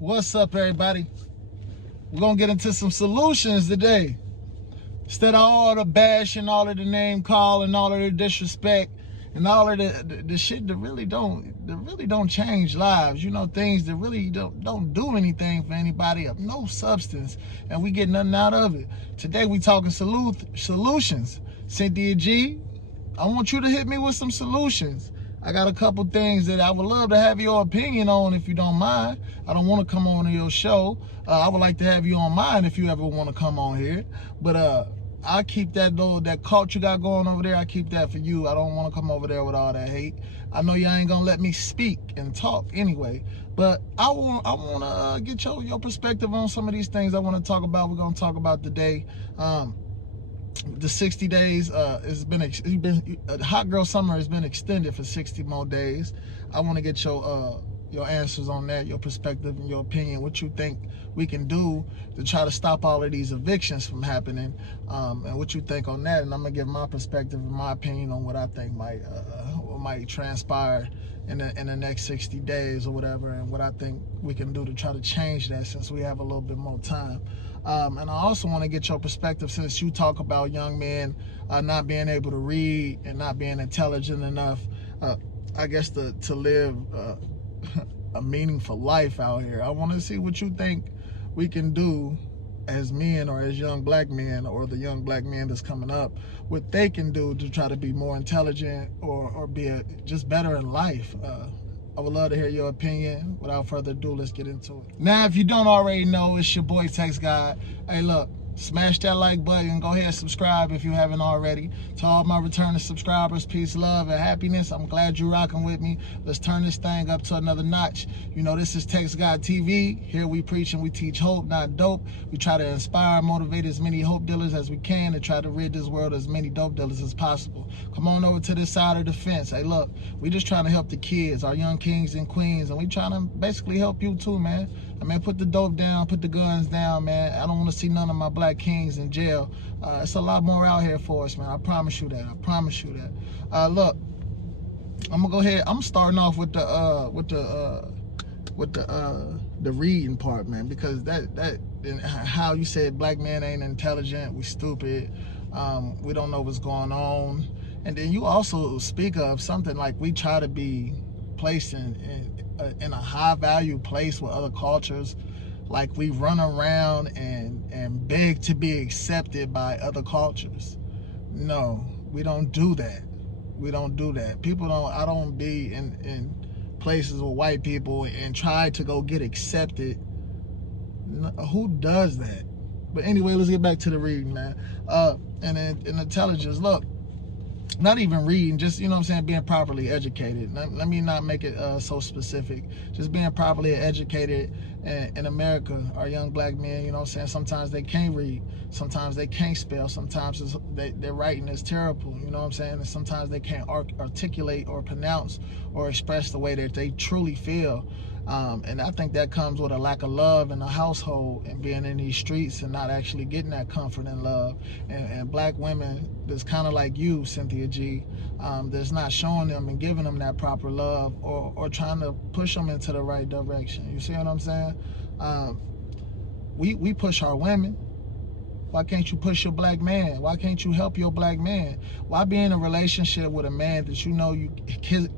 What's up, everybody? We're gonna get into some solutions today. Instead of all the bashing, all of the name calling, all of the disrespect, and all of the shit that really don't change lives. You know, things that really don't do anything for anybody of no substance, and we get nothing out of it. Today we talking solutions. Cynthia G, I want you to hit me with some solutions. I got a couple things that I would love to have your opinion on if you don't mind. I don't want to come on to your show. I would like to have you on mine if you ever want to come on here. But I keep that cult you got going over there, I keep that for you. I don't want to come over there with all that hate. I know y'all ain't going to let me speak and talk anyway. But I want to get your perspective on some of these things I want to talk about. We're going to talk about today. The 60 days has been hot girl summer has been extended for 60 more days. I want to get your answers on that, your perspective and your opinion, what you think we can do to try to stop all of these evictions from happening, and what you think on that. And I'm gonna give my perspective and my opinion on what I think might transpire in the next 60 days or whatever, and what I think we can do to try to change that since we have a little bit more time. And I also want to get your perspective, since you talk about young men not being able to read and not being intelligent enough, I guess, to live a meaningful life out here. I want to see what you think we can do as men, or as young black men, or the young black men that's coming up, what they can do to try to be more intelligent or be just better in life. I would love to hear your opinion. Without further ado, let's get into it. Now, if you don't already know, it's your boy TexxGod. Hey, look, smash that like button. Go ahead and subscribe if you haven't already. To all my returning subscribers, peace, love, and happiness. I'm glad you're rocking with me. Let's turn this thing up to another notch. You know, this is TexxGod TV. Here we preach and we teach hope, not dope. We try to inspire and motivate as many hope dealers as we can to try to rid this world of as many dope dealers as possible. Come on over to this side of the fence. Hey, look, we just trying to help the kids, our young kings and queens, and we trying to basically help you too, man. I mean, put the dope down, put the guns down, man. I don't want to see none of my black kings in jail. It's a lot more out here for us, man. I promise you that. I promise you that. Look, I'm gonna go ahead. I'm starting off with the reading part, man, because that and how you said black men ain't intelligent, we stupid, we don't know what's going on, and then you also speak of something like we try to be placed in a high value place with other cultures, like we run around and beg to be accepted by other cultures. No, we don't do that. We don't do that. I don't be in places with white people and try to go get accepted. No, who does that? But anyway, let's get back to the reading, man. And intelligence, look, not even reading, just, you know what I'm saying, being properly educated. Let me not make it so specific. Just being properly educated in America, our young black men, you know what I'm saying, sometimes they can't read, sometimes they can't spell, sometimes their writing is terrible, you know what I'm saying, and sometimes they can't articulate or pronounce or express the way that they truly feel. And I think that comes with a lack of love in the household and being in these streets and not actually getting that comfort and love. And black women that's kind of like you, Cynthia G, that's not showing them and giving them that proper love, or trying to push them into the right direction. You see what I'm saying? We push our women. Why can't you push your black man? Why can't you help your black man? Why be in a relationship with a man that you know you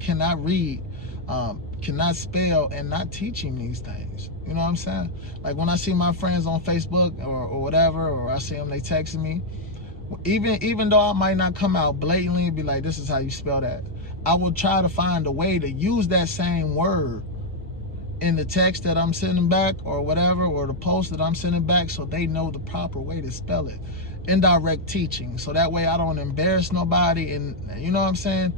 cannot read, cannot spell, and not teach him these things? You know what I'm saying? Like when I see my friends on Facebook or whatever, or I see them, they texting me, even though I might not come out blatantly and be like, this is how you spell that, I will try to find a way to use that same word in the text that I'm sending back or whatever, or the post that I'm sending back, so they know the proper way to spell it. Indirect teaching, so that way I don't embarrass nobody, and you know what I'm saying?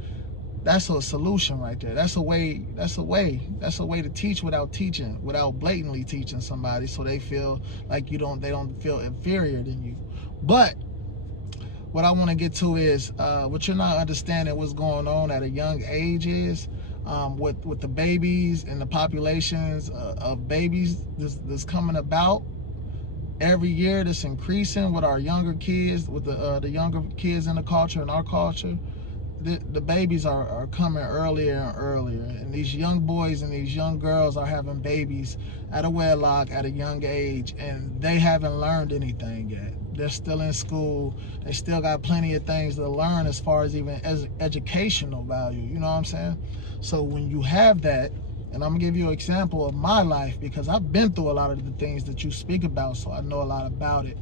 That's a solution right there. That's a way to teach without teaching, without blatantly teaching somebody so they feel like they don't feel inferior than you. But what I want to get to is what you're not understanding what's going on at a young age is with the babies and the populations of babies that's coming about every year, that's increasing with our younger kids, with the younger kids in the culture and our culture. the babies are coming earlier and earlier, and these young boys and these young girls are having babies at a wedlock at a young age, and they haven't learned anything yet. They're still in school. They still got plenty of things to learn as far as even educational value. You know what I'm saying? So when you have that, and I'm gonna give you an example of my life because I've been through a lot of the things that you speak about, so I know a lot about it.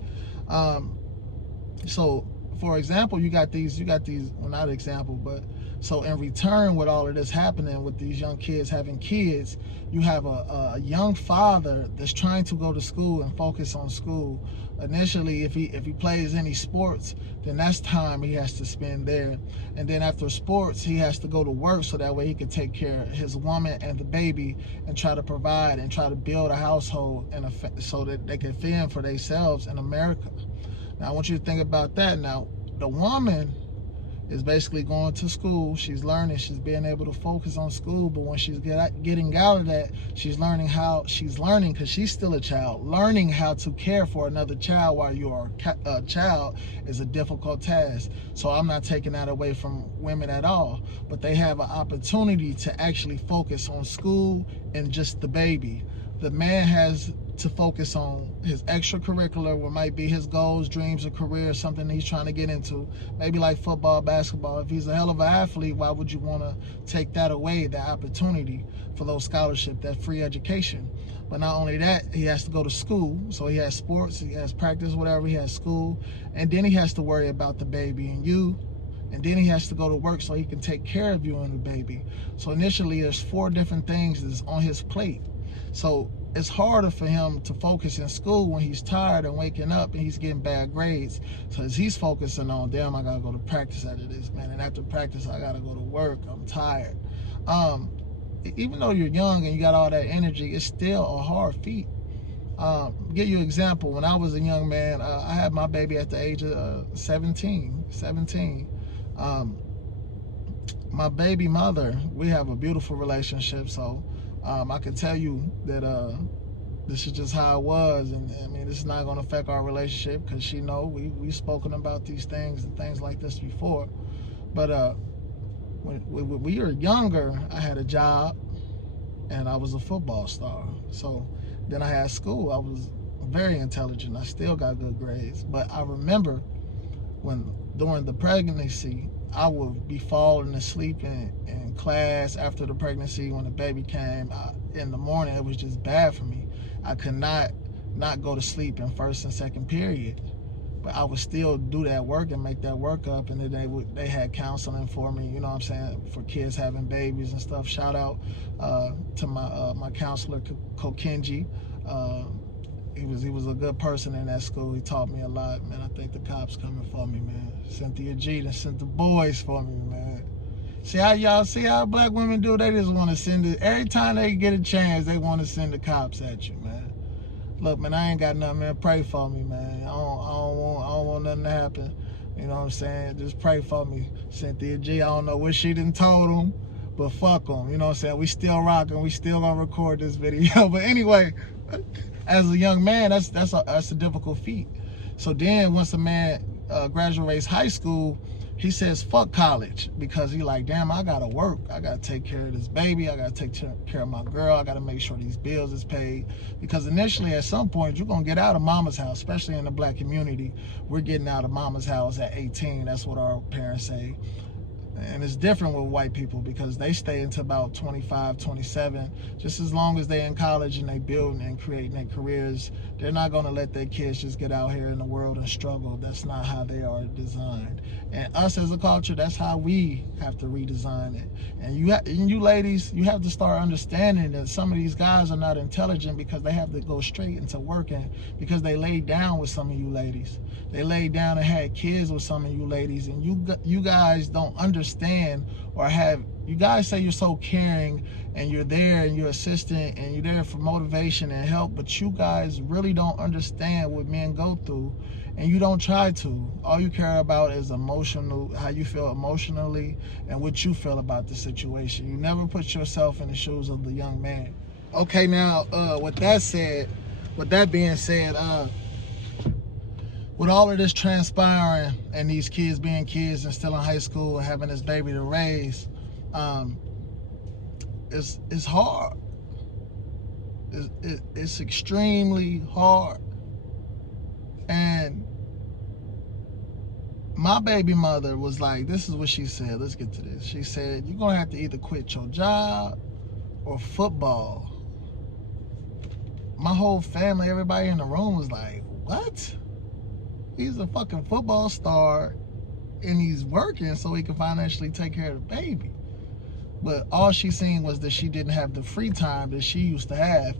So for example, you got these, well, not example, but so in return with all of this happening with these young kids having kids, you have a young father that's trying to go to school and focus on school. Initially, if he plays any sports, then that's time he has to spend there. And then after sports, he has to go to work so that way he can take care of his woman and the baby and try to provide and try to build a household and so that they can fend for themselves in America. Now, I want you to think about that. Now, the woman is basically going to school. She's learning. She's being able to focus on school. But when she's getting out of that, she's learning because she's still a child. Learning how to care for another child while you are a child is a difficult task. So I'm not taking that away from women at all. But they have an opportunity to actually focus on school and just the baby. The man has to focus on his extracurricular, what might be his goals, dreams, or career, something he's trying to get into, maybe like football, basketball. If he's a hell of an athlete, why would you want to take that away, the opportunity for those scholarships, that free education? But not only that, he has to go to school. So he has sports, he has practice, whatever, he has school, and then he has to worry about the baby and you. And then he has to go to work so he can take care of you and the baby. So initially, there's 4 different things that's on his plate. So it's harder for him to focus in school when he's tired and waking up and he's getting bad grades. So as he's focusing on, damn, I gotta go to practice after this, man. And after practice, I gotta go to work. I'm tired. Even though you're young and you got all that energy, it's still a hard feat. Give you an example. When I was a young man, I had my baby at the age of 17. My baby mother, we have a beautiful relationship, so I can tell you that this is just how it was, and I mean, this is not going to affect our relationship because she know we've spoken about these things and things like this before. But when we were younger, I had a job and I was a football star. So then I had school. I was very intelligent. I still got good grades. But I remember during the pregnancy, I would be falling asleep in class after the pregnancy. When the baby came in the morning, it was just bad for me. I could not go to sleep in first and second period, but I would still do that work and make that work up. And then they had counseling for me, you know what I'm saying, for kids having babies and stuff. Shout out to my counselor, Kokenji. He was a good person in that school. He taught me a lot, man. I think the cops coming for me, man. Cynthia G done sent the boys for me, man. See how black women do? They just want to send it. Every time they get a chance, they want to send the cops at you, man. Look, man, I ain't got nothing, man. Pray for me, man. I don't want nothing to happen. You know what I'm saying? Just pray for me, Cynthia G. I don't know what she done told them, but fuck them. You know what I'm saying? We still rocking. We still gonna record this video. But anyway, as a young man, that's a difficult feat. So then once a man graduates high school, he says fuck college, because he like, damn, I gotta work. I gotta take care of this baby. I gotta take care of my girl. I gotta make sure these bills is paid. Because initially, at some point, you're gonna get out of mama's house, especially in the black community. We're getting out of mama's house at 18. That's what our parents say. And it's different with white people because they stay until about 25, 27. Just as long as they're in college and they building and creating their careers, they're not going to let their kids just get out here in the world and struggle. That's not how they are designed. And us as a culture, that's how we have to redesign it. And you ladies, you have to start understanding that some of these guys are not intelligent because they have to go straight into working because they laid down with some of you ladies. They laid down and had kids with some of you ladies, and you guys don't understand or have. You guys say you're so caring and you're there and you're assistant and you're there for motivation and help, but you guys really don't understand what men go through, and you don't try to. All you care about is emotional, how you feel emotionally and what you feel about the situation. You never put yourself in the shoes of the young man. Okay, now with that being said, with all of this transpiring and these kids being kids and still in high school and having this baby to raise, it's hard. It's extremely hard. And my baby mother was like, this is what she said. Let's get to this. She said, you're going to have to either quit your job or football. My whole family, everybody in the room was like, what? He's a fucking football star and he's working so he can financially take care of the baby. But all she seen was that she didn't have the free time that she used to have.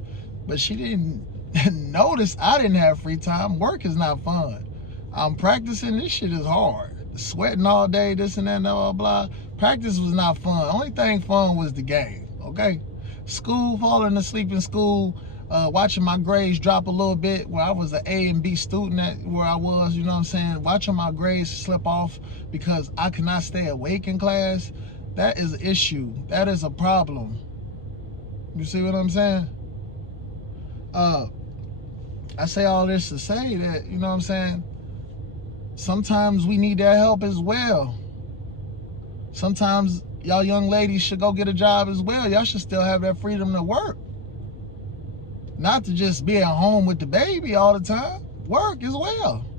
But she didn't notice I didn't have free time. Work is not fun. I'm practicing, this shit is hard. Sweating all day, this and that, blah, blah, blah. Practice was not fun. Only thing fun was the game, okay? School, falling asleep in school, watching my grades drop a little bit where I was an A and B student at where I was, you know what I'm saying? Watching my grades slip off because I could not stay awake in class, that is an issue. That is a problem. You see what I'm saying? I say all this to say that, you know what I'm saying? Sometimes we need that help as well. Sometimes y'all young ladies should go get a job as well. Y'all should still have that freedom to work. Not to just be at home with the baby all the time. Work as well.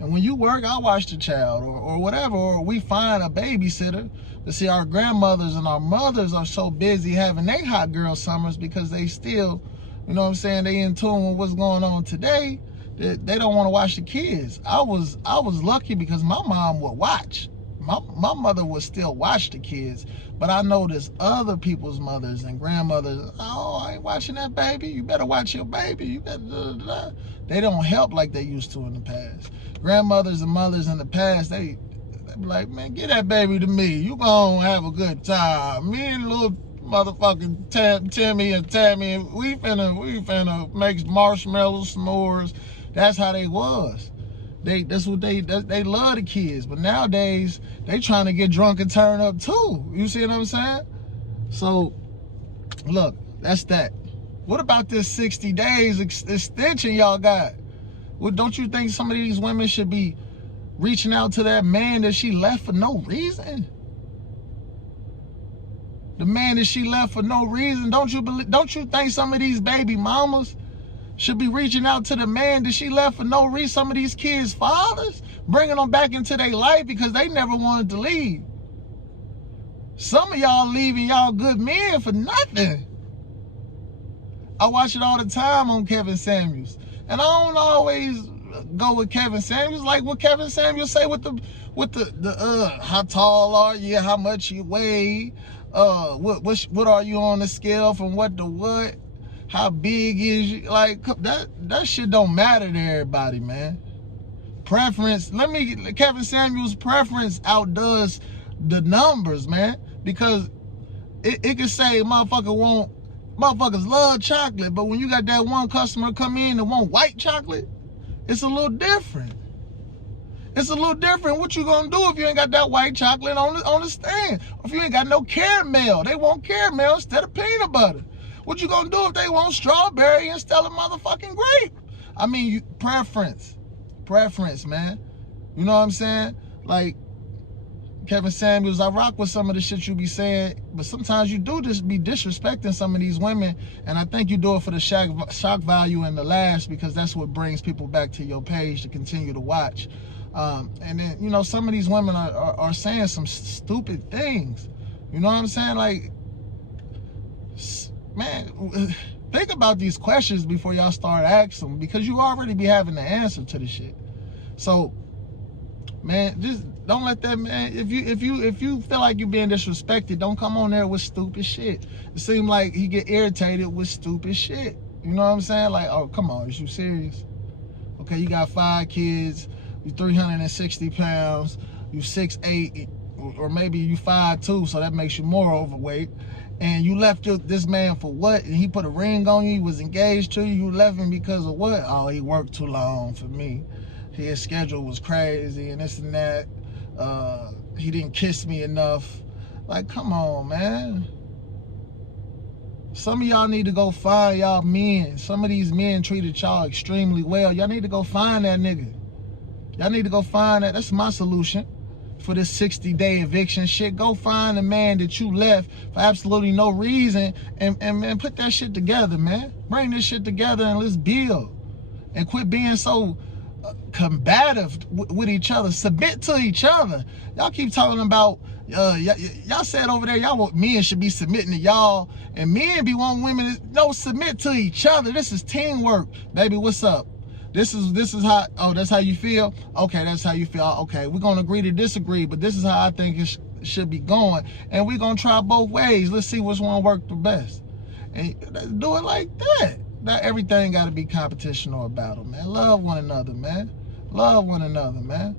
And when you work, I watch the child or whatever, or we find a babysitter. To see, our grandmothers and our mothers are so busy having their hot girl summers because they still, you know what I'm saying, they in tune with what's going on today. They don't want to watch the kids. I was lucky because my mom would watch. My mother would still watch the kids, but I know there's other people's mothers and grandmothers. Oh, I ain't watching that baby. You better watch your baby. You better. Da, da, da. They don't help like they used to in the past. Grandmothers and mothers in the past, they be like, man, get that baby to me. You gonna have a good time. Me and little motherfucking Timmy and Tammy, we finna make marshmallow s'mores. That's how they was. They love the kids, but nowadays they trying to get drunk and turn up too. You see what I'm saying? So look, that's that. What about this 60 days extension y'all got? Well, don't you think some of these women should be reaching out to that man that she left for no reason? The man that she left for no reason. Don't you think some of these baby mamas should be reaching out to the man that she left for no reason? Some of these kids' fathers, bringing them back into their life because they never wanted to leave. Some of y'all leaving y'all good men for nothing. I watch it all the time on Kevin Samuels. And I don't always go with Kevin Samuels. Like what Kevin Samuels say with the how tall are you, how much you weigh, what are you on the scale from what to what? How big is you? Like that shit don't matter to everybody, man. Preference, Kevin Samuels' preference outdoes the numbers, man. Because it can say motherfuckers love chocolate, but when you got that one customer come in that want white chocolate, it's a little different. It's a little different. What you gonna do if you ain't got that white chocolate on the stand? If you ain't got no caramel, they want caramel instead of peanut butter. What you gonna do if they want strawberry instead of motherfucking grape? I mean, preference, man. You know what I'm saying? Like Kevin Samuels, I rock with some of the shit you be saying, but sometimes you do just be disrespecting some of these women, and I think you do it for the shock value and the laughs because that's what brings people back to your page to continue to watch. And then, you know, some of these women are saying some stupid things. You know what I'm saying? Like, man, think about these questions before y'all start asking them because you already be having the answer to the shit. So, man, just don't let that man. If you feel like you're being disrespected, don't come on there with stupid shit. It seems like he get irritated with stupid shit. You know what I'm saying? Like, oh, come on, is you serious? Okay, you got 5 kids, you 360 pounds, you 6'8", or maybe you 5'2", so that makes you more overweight. And you left this man for what? And he put a ring on you, he was engaged to you, you left him because of what? Oh, he worked too long for me. His schedule was crazy and this and that. He didn't kiss me enough. Like, come on, man. Some of y'all need to go find y'all men. Some of these men treated y'all extremely well. Y'all need to go find that nigga. Y'all need to go find that. That's my solution for this 60-day eviction shit. Go find a man that you left for absolutely no reason and put that shit together, man. Bring this shit together and let's build. And quit being so combative with each other. Submit to each other. Y'all keep talking about, y'all said over there, y'all want men should be submitting to y'all, and men be wanting women to, no, submit to each other. This is teamwork, baby. What's up? This is how, oh, that's how you feel? Okay, that's how you feel. Okay, we're going to agree to disagree, but this is how I think it should be going. And we're going to try both ways. Let's see which one worked the best. And do it like that. Not everything got to be competition or a battle, man. Love one another, man. Love one another, man.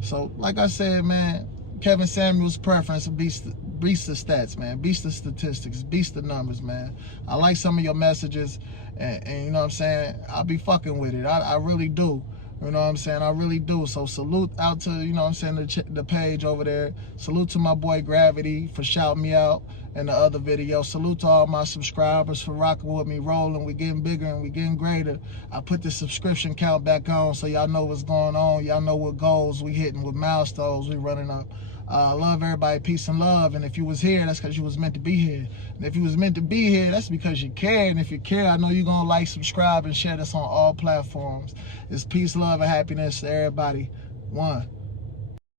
So, like I said, man, Kevin Samuel's preference beats the stats, man. Beats the statistics. Beats the numbers, man. I like some of your messages, and you know what I'm saying? I'll be fucking with it. I really do. You know what I'm saying? I really do. So salute out to, you know what I'm saying, the page over there. Salute to my boy Gravity for shouting me out in the other video. Salute to all my subscribers for rocking with me, rolling. We getting bigger and we getting greater. I put the subscription count back on so y'all know what's going on. Y'all know what goals we hitting, what milestones we running up. Love everybody, peace and love. And if you was here, that's because you was meant to be here. And if you was meant to be here, that's because you care. And if you care, I know you're going to like, subscribe, and share this on all platforms. It's peace, love, and happiness to everybody. One.